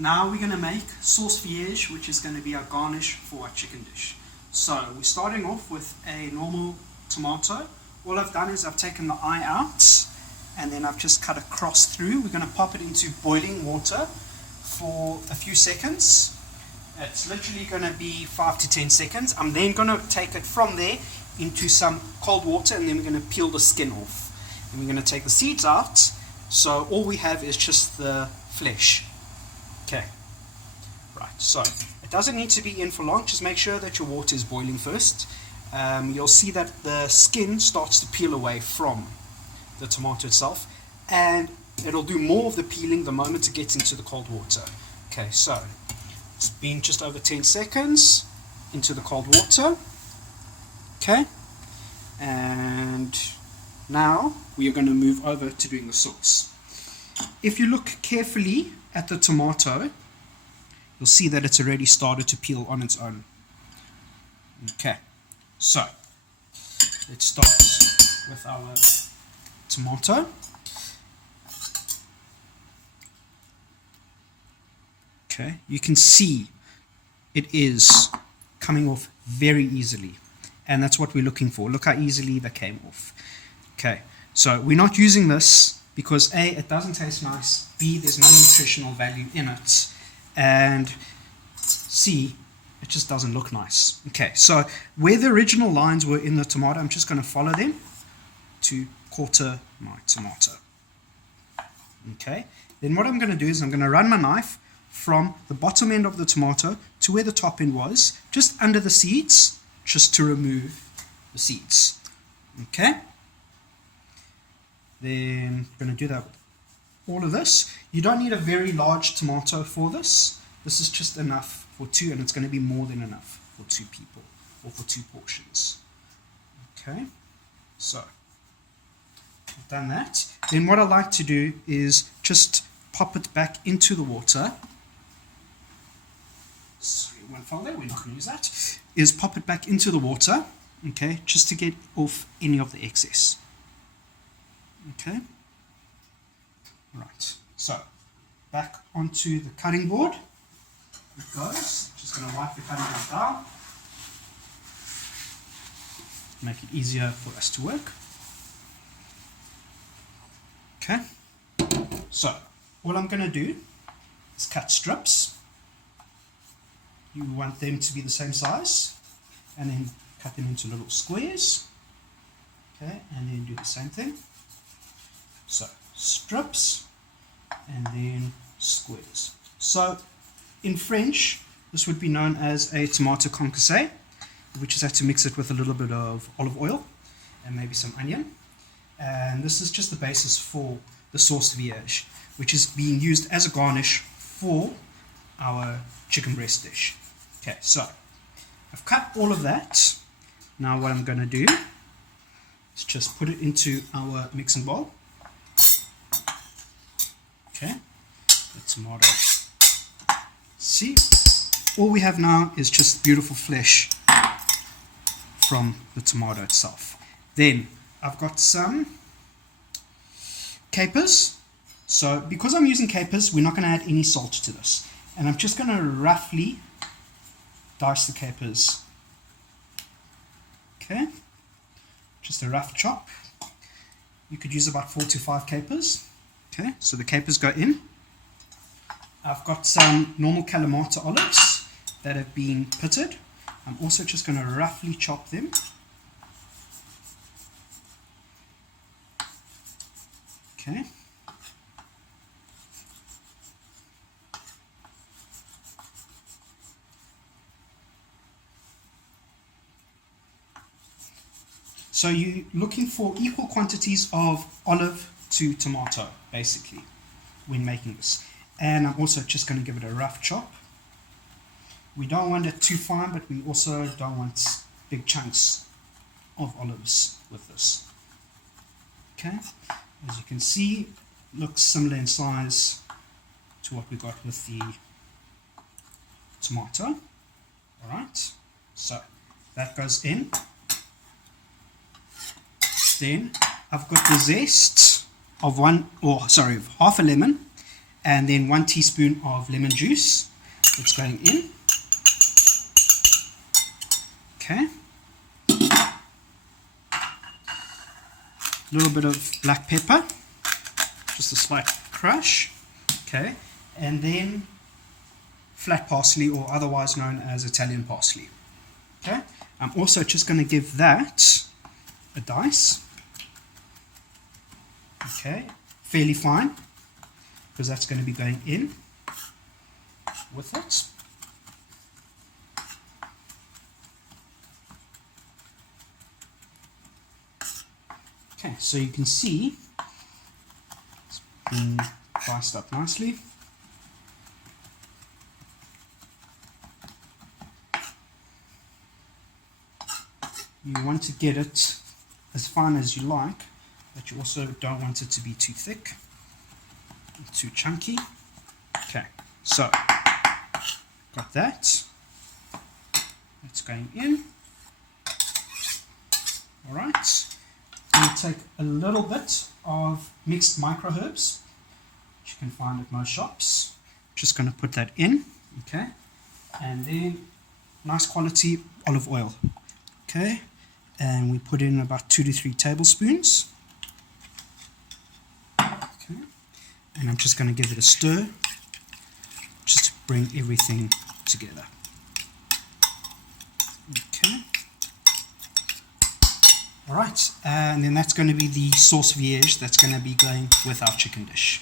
Now we're going to make sauce vierge, which is going to be our garnish for our chicken dish. So we're starting off with a normal tomato. All I've done is I've taken the eye out and then I've just cut a cross through. We're going to pop it into boiling water for a few seconds. It's literally going to be 5 to 10 seconds. I'm then going to take it from there into some cold water, and then we're going to peel the skin off. And we're going to take the seeds out, so all we have is just the flesh. Okay, right, so it doesn't need to be in for long. Just make sure that your water is boiling first. You'll see that the skin starts to peel away from the tomato itself, and it'll do more of the peeling the moment it gets into the cold water. Okay, so it's been just over 10 seconds into the cold water. Okay, and now we are going to move over to doing the sauce. If you look carefully at the tomato, you'll see that it's already started to peel on its own. Okay, so let's start with our tomato. Okay, you can see it is coming off very easily, and that's what we're looking for. Look how easily that came off. Okay, so we're not using this because A, it doesn't taste nice, B, there's no nutritional value in it, and C, it just doesn't look nice. Okay, so where the original lines were in the tomato, I'm just going to follow them to quarter my tomato. Okay, then what I'm going to do is I'm going to run my knife from the bottom end of the tomato to where the top end was, just under the seeds, just to remove the seeds. Okay, then I'm going to do that with all of this. You don't need a very large tomato for this. This is just enough for two, and it's going to be more than enough for two people, or for two portions. Okay, so I've done that. Then what I like to do is just pop it back into the water. Sorry, one fell there, we're not going to use that. Is pop it back into the water, okay, just to get off any of the excess. Okay, right, so back onto the cutting board it goes. Just going to wipe the cutting board down, make it easier for us to work. Okay, so all I'm going to do is cut strips. You want them to be the same size, and then cut them into little squares. Okay, and then do the same thing. So strips and then squares. So in French, this would be known as a tomato concassé, which is had to mix it with a little bit of olive oil and maybe some onion. And this is just the basis for the sauce vierge, which is being used as a garnish for our chicken breast dish. Okay, so I've cut all of that. Now what I'm going to do is just put it into our mixing bowl. Okay, the tomato. See, all we have now is just beautiful flesh from the tomato itself. Then I've got some capers. So because I'm using capers, we're not going to add any salt to this. And I'm just going to roughly dice the capers. Okay, just a rough chop. You could use about 4 to 5 capers. Okay, so the capers go in. I've got some normal Kalamata olives that have been pitted. I'm also just going to roughly chop them. Okay. So you're looking for equal quantities of olive to tomato, basically, when making this. And I'm also just going to give it a rough chop. We don't want it too fine, but we also don't want big chunks of olives with this. Okay, as you can see, it looks similar in size to what we got with the tomato. Alright, so that goes in. Then I've got the zest of half a lemon, and then 1 teaspoon of lemon juice that's going in. Okay. A little bit of black pepper, just a slight crush. Okay, and then flat parsley, or otherwise known as Italian parsley. Okay, I'm also just going to give that a dice. Okay, fairly fine, because that's going to be going in with it. Okay, so you can see it's been diced up nicely. You want to get it as fine as you like, but you also don't want it to be too thick, too chunky. Okay, so got that. That's going in. All right. I'm going to take a little bit of mixed micro herbs, which you can find at most shops. Just going to put that in. Okay, and then nice quality olive oil. Okay, and we put in about 2 to 3 tablespoons. Okay, and I'm just going to give it a stir, just to bring everything together. Okay. Alright, and then that's going to be the sauce vierge that's going to be going with our chicken dish.